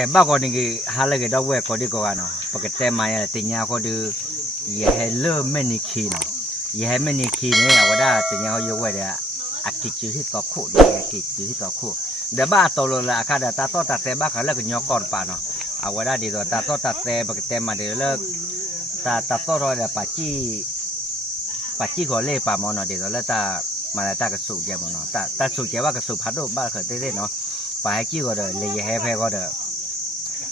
cái bao còn cái hà là cái đâu vậy có đi có nó cái tem mai tình nhà có được ye lơ meni khi nó ye meni khi này ở đó tình nhà yêu vậy đấy à kịch chữ hít có khổ đấy kịch chữ hít có khổ để ba tàu là cái đó ta to ta tem ba cái là cái nhỏ con pa nó ở đó đi rồi ta to ta tem cái tem mà để là ta to rồi là bà chỉ gọi lên bà mòn nó để rồi là ta mà là ta cái sụt vậy mà nó ta sụt vậy ba cái sụt phát đồ ba khởi thế nó bà hay chỉ gọi được lấy hay gọi được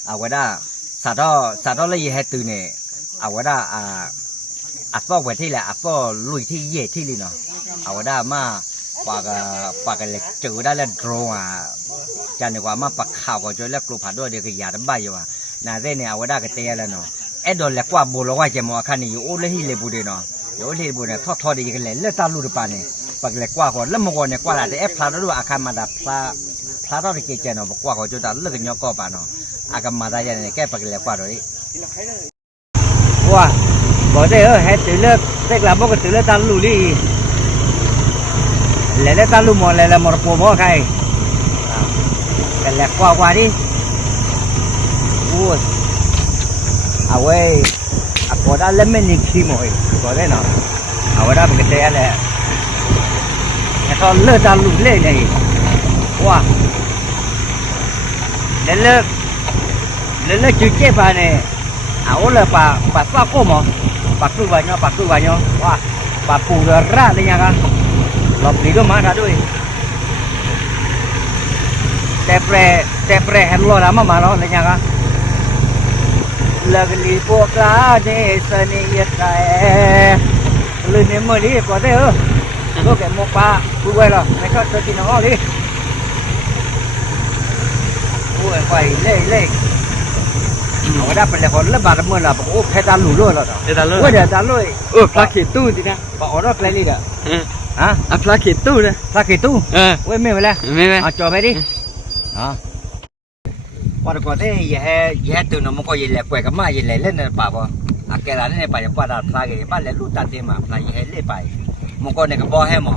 ở đó sao đó lấy hay từ này ở đó phô về thì là phô lùi thì dễ thì đi nó ở đó mà bà cái lịch trừ đó là drone cho nên qua mà bà khảo của tôi là club phát đồ để cái giá nó bay vào nè thế này ở đó cái tiền là nó ấy đó là qua bồ lo cái mà khăn này yếu lấy hi lấy bù đi nó yếu lấy bù này thoát đi cái lấy ta lùi được bà này bà cái qua còn lâm một con này qua là để ép phát đó à khăn mà đặt phát đó thì cái nó qua của chúng ta lấy cái nhỏ co bà nó à cái mà ra này cái bà cái qua rồi wow có thể ở hết từ lớp tức là một cái từ lớp ta lùi đi lấy ta lùi một là một bộ một cái là qua đi ui à vậy à có đã lấy mình khi mồi có đấy nó à đó một cái thế này cái con lớp ta lùi lên này wow lên chữ chế bà này áo là bà sao cô mà bà cứ vào nhau bà phủ ra đây nha con lọp đi cơ mà ra đôi tepre hello lắm mà nó đây nha con lagli poka de sani yatae lu ne mo đi có thế ơ có cái một ba cứ quay rồi này có cho chị nó đi ui quay lên ở đây phải là còn lớp bạc mưa là bộ phải ta lù luôn rồi ui để ta lùi plaki tu thì nè bỏ đó play đi cả hả plaki tu nè plaki tu ui mày lại mày cho mày đi đó qua được có thế giờ từ nó mới có gì là quẹt cái mai gì lại lên này bà vợ cái là này bà qua đặt plaki cái bà lại lút ta tiền mà plaki hết lên bài một con này cái bò hay mà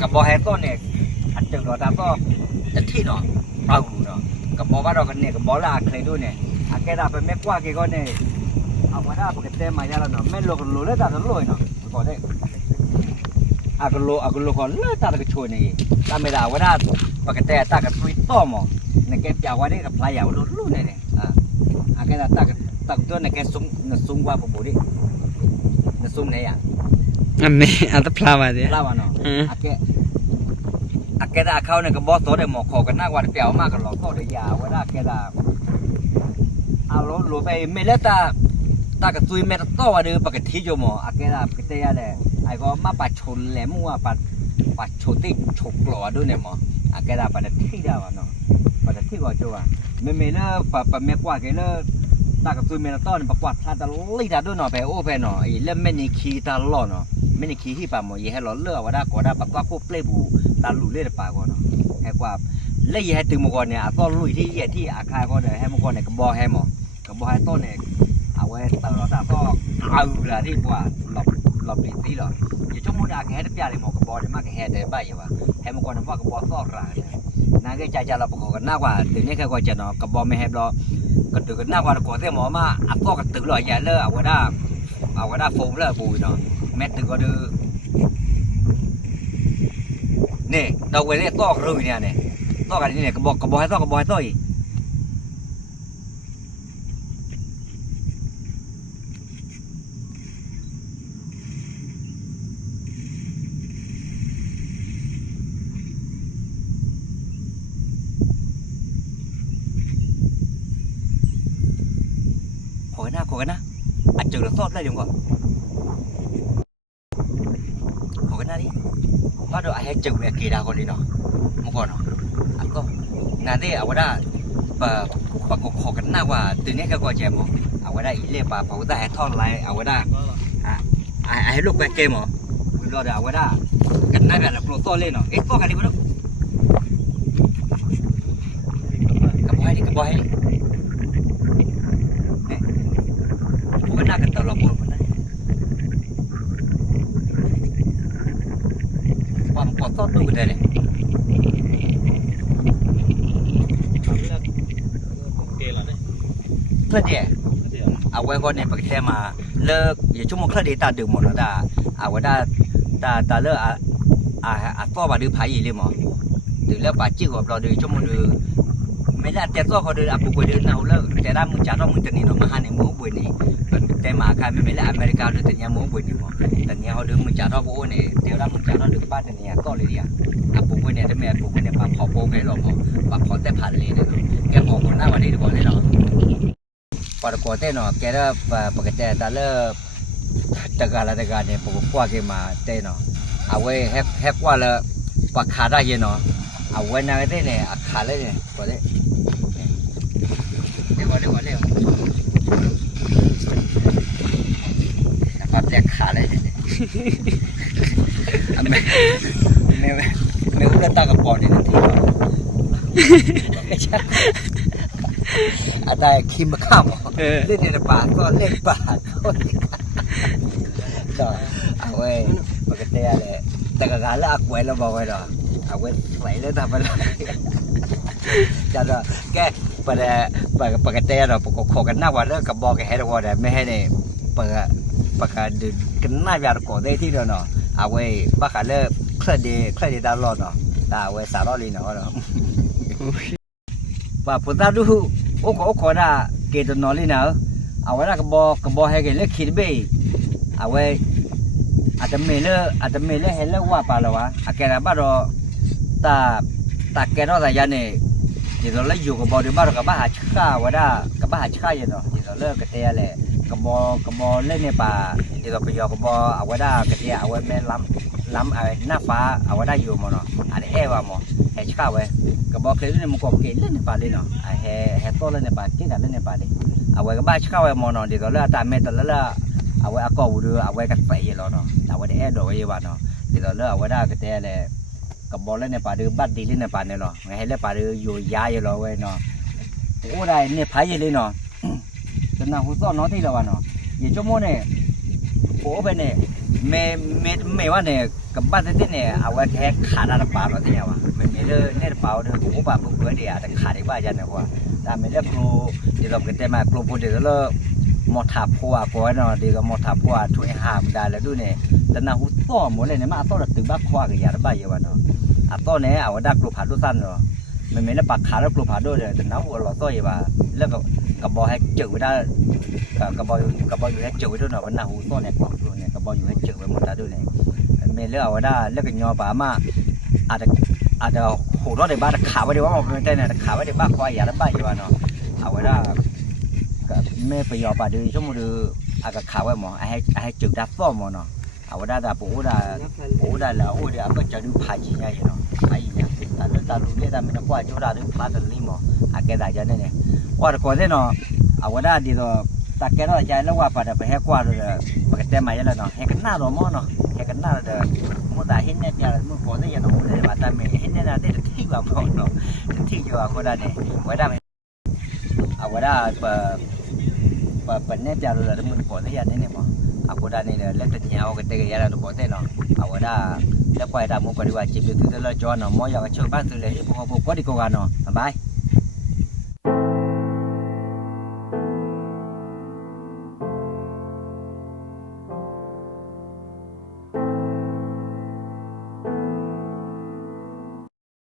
cái bò hay con này ăn chừng đó ta có chất thịt nó bao nó cái bò bắt đầu cái này cái bò là cái đuôi này cái đó phải mấy qua cái con này ở ngoài đó cái tem mà ra là nó mấy lô đấy ta nó lôi nó có đấy cái lô còn lôi ta cái chuối này ta mới đào ngoài đó và cái tem ta cái suy to mà này cái chảo ngoài đấy cái playa vào lú này cái là ta cáiตัวnày cái súng qua bộ đi nó súng này anh này anh ta plava đi plava nó cái đóเขาเนี่ยก็บอสโตได้หมอขอกันหน้าวันเปียวมากกันหรอกก็ได้ยาวไว้ได้แกได้เอาหลวไปไม่แล้วตากระตุยไม่ต้องว่าเดือปกติอยู่หมอแกได้ปกติอะไรไอ้ก็มาปัดชนแหลมมัวปัดชนที่ฉกหล่อด้วยเนี่ยหมอแกได้ปัดที่ได้วะเนาะปัดที่ก่อนจัวไม่แล้วปัดไม่กว่าแกแล้วตากระตุยไม่ต้องเนี่ยปัดกวาดพลาดตะลี่ได้ด้วยเนาะไปโอ้ไปเนาะไอ้เล่มไม่นี่ขี้ตาหล่อเนาะไม่นี่ขี้ที่ป่าหมอยี่ให้หล่อเลือว่าได้ก็ได้ปัดกวาดพวกเปรี้ยวตาหลุดเลือดป่าก่อนเนาะให้กว่าเล่ยให้ตึงมังกรเนี่ยก็ลุยที่เยี่ยที่อาคาก็เนี่ยให้มังกรเนี่ยกระบอกให้หมอกระบอกให้ต้นเนี่ยเอาไว้ตลอดแต่ก็เอาละที่กว่าหลบปีตีหรออย่าช่วงมุดอาแค่ได้เปล่าเลยหมอกระบอกเนี่ยมากแค่ได้ใบอยู่ว่าให้มังกรเนี่ยว่ากระบอกซอกราเนี่ยนั่นก็ใจเราประกอบกันหน้ากว่าถึงนี้แค่กว่าจะเนาะกระบอกไม่ให้เรากระตือกันหน้ากว่าก่อนที่หมอมาอัดซอกกระตือหล่อยใหญ่เลยเอาไว้ได้โฟมเลยปูเนาะแม่ตึกก็ดูนี่เราไปเรียกซอกเลยเนี่ยซอกอะไรนี่กระบอกให้ซอกกระบอกให้ซอกอีกขอกันนะอัดเจอแล้วซอดได้ยังก่อนขอกันนะดิว่าเราไอ้เจอเนี่ยกี่ดาวคนนี้เนาะมั่งก่อนเนาะอันก็งานที่เอาไว้ได้ปะกบขอกันหน้าว่าตัวนี้ก็กว่าแจมเอาไว้ได้อีเล่ปะเผาได้ทอดลายเอาไว้ได้ไอ้ลูกแบกเกมเหรอคุณรอเดี๋ยวเอาไว้ได้กันหน้าแบบโปรโต้เล่นเนาะเอ๊ะก็กันดีกว่าลูกกระบอกให้ดิกระบอกให้น่ากันตลอดหมดนะความปลอดภัยดูกันเลยเกล้าเนี่ย เคลื่อนเดียเอาไว้ก่อนเนี่ยปกติมาเลิกอย่าชั่วโมงเคลื่อนเดียตาดื่มหมดแล้วเอาไว้ตาเลิกก็มาดูไผ่ยี่เลยมั้งดูแล้วป่าจิ้งกับเราดูชั่วโมงดูไม่ได้แต่ตัวเขาดูปุกไปดูเอาเลิกแต่ได้มึงจ่าต้องมึงจะนี่เนาะมาหาในมือบุญนี่แต่มาใครไม่ได้อเมริกาดูแต่เนี่ยมือบุญนี่มั้งแต่เนี่ยเขาดูมึงจ่าต้องบุญนี่เดี๋ยวได้มึงจ่าต้องดูบ้านแต่เนี่ยก็เลยเนี่ยปุกไปเนี่ยแต่แม่ปุกไปเนี่ยป่าพอโป้งให้เราป่าพอแต่ผ่านเลยเนี่ยแกพอคนหน้าวันนี้ดีกว่าเลยเนาะพอตะโกนเต้นเนาะแกก็ปกติตาเลิกตะการละตะการเนี่ยปกกว่าแกมาเต้นเนาะเอาไว้แฮกว่าละปากขาได้ยังเนาะเอาไว้นาเต้นเนี่ยขาเลยเนี่ยก็ได้เดี๋ยวนะครับแตกขาเลยเนี่ยไม่รู้จะตั้งกระป๋องเนี่ยทีอะไรคิมมาข้ามเล่นในป่าก็เล่นป่าก็เอาไว้ปกติอะไรแต่ก็การเลิกไว้เราบอกไว้หรอเอาไว้ไหลแล้วทำอะไรจะแกปกติเราขอกันหน้าวันเลิกกับบอกให้เราว่าไม่ให้เนี่ยปกติกันหน้าอยากก่อได้ที่เราเนาะเอาไว้บ้าขาเลิกเคลื่อนดีดาวรอเนาะเอาไว้สารลีเนาะว่าพุทธาดูโอ้ขอได้เกตนอลีเนาะเอาไว้กระบอกให้กันเลิกคิดไปเอาไว้อาจจะไม่เลิกให้เลิกว่าปะละวะอาแกนะบ้านเราตาแกนอแต่ยันเนี่ยเดี๋ยวเราเลิกอยู่กับบ่อเดี๋ยวบ้านเรากับบ้านหาข้าวว่าได้กับบ้านหาข้าวยันเนาะเดี๋ยวเราเลิกกระเทียแหละกับบ่อเล่นในป่าเดี๋ยวเราไปยอกับบ่อเอาไว้ได้กระเทียเอาไว้แม่ล้ำหน้าฟ้าเอาไว้ได้อยู่มั้งเนาะอันนี้ว่ามั้งให้ข้าวไว้กับบ่อเคยเล่นในมุกเกเล่นในป่าเลยเนาะให้โตเล่นในป่าเก่งกันเล่นในป่าเลยเอาไว้กับบ้านข้าวไว้มั้งเนาะเดี๋ยวเราเลิกตามแม่แต่ละเอาไว้ก่อวุ้เอาไว้กันไฟยันเนาะเอาไว้ได้ดอกไว้ยันเนาะเดี๋ยวเราเลิกเอาไว้ได้กระเทียแหละกับบ่อเล่นในป่าดื้อบ้านดีเล่นในป่าเนี่ยเนาะให้เล่นป่าดื้ออยู่ย้ายยันเราไว้เนาะโอ้ได้เนี่ยไผ่ยันเลยเนาะจนน่าหัวซ้อนเนาะที่เราว่าเนาะอย่างชั่วโมงเนี่ยโอ้ไปเนี่ยไม่ว่าเนี่ยกับบ้านที่เนี่ยเอาไว้แค่ขาดอะไรป่าเราที่เนี่ยว่าไม่เลิกเนี่ยป่าเด้อโอ้ป่าเพื่อเดียวแต่ขาดอีกบ้านยันเนี่ยว่าแต่ไม่เลิกครูเดี๋ยวเราเกิดแต่มาครูพูดเดี๋ยวเราหมดทับพัวก่อนเนาะเดี๋ยวก็หมดทับพัวช่วยหามได้แล้วด้วยเนี่ยแต่น่าหัวซ้อนหมดเลยเนี่ยมาต้นตึกบ้านคว้ากันอย่างบ้านเยอะว่าเนาะต้นเนี่ยเอาดักครูผ่าดุสั้นเนาะไม่ได้ปากขาแล้วครูผ่าด้วยเลยแต่น้าหัวเราต้อยว่าแล้วก็กับบ่อให้จืดไว้ได้กับบ่ออยู่ให้จืดไว้ด้วยเนาะวันหน้าหูต้นเนี่ยปอกตัวเนี่ยกับบ่ออยู่ให้จืดไว้หมดได้ด้วยเนี่ยไม่เลือกเอาไว้ได้เลือกกันยอป่ามาอาจจะหูรอดในบ้านขาไว้ได้ว่ามันแต่เนี่ยขาไว้ในบ้านควายอย่าได้บ้านอยู่ว่าเนาะเอาไว้ได้ไม่ไปยอป่าดื้อชั่วโมงดื้ออาจจะขาไว้หมอให้จืดดับฟ้อมเนาะเอาไว้ได้แต่ปูได้แล้วโอ้เดี๋ยวก็จะดูพายจีไงเนาะพายจีแต่เรื่องตาลุเนี่ยแต่ไม่ต้องว่าจุดาดูพาตลิมอาแกได้จะเนี่ยว่าแต่ก่อนเนี่ยเนาะเอาไว้ได้ดีต่อตาแกเราใจแล้วว่าปัดไปแหกว่าเลยปกติมาอย่างไรเนาะแหกกันหน้าเราหม้อเนาะแหกกันหน้าเราเด้อมื่อตาเห็นเนี่ยมื่อก่อนเนี่ยเนาะเลยมาตาไม่เห็นเนี่ยนะได้ที่ว่าพอเนาะที่อยู่ว่าคนได้เนี่ยไว้ได้เอาไว้ได้เป็นเนี่ยจะเราได้มื่อก่อนเนี่ยเนี่ยมั้งเอาไว้ได้เนี่ยเล่นแต่เนี่ยเอากันแต่กันอย่างไรเราบอกได้เนาะเอาไว้ได้แล้วไปได้มื่อก่อนดีกว่าจิบดูตัวเราจอเนาะมออยากจะช่วยบ้านตัวเลยพวกก็ดีกว่าเนาะบาย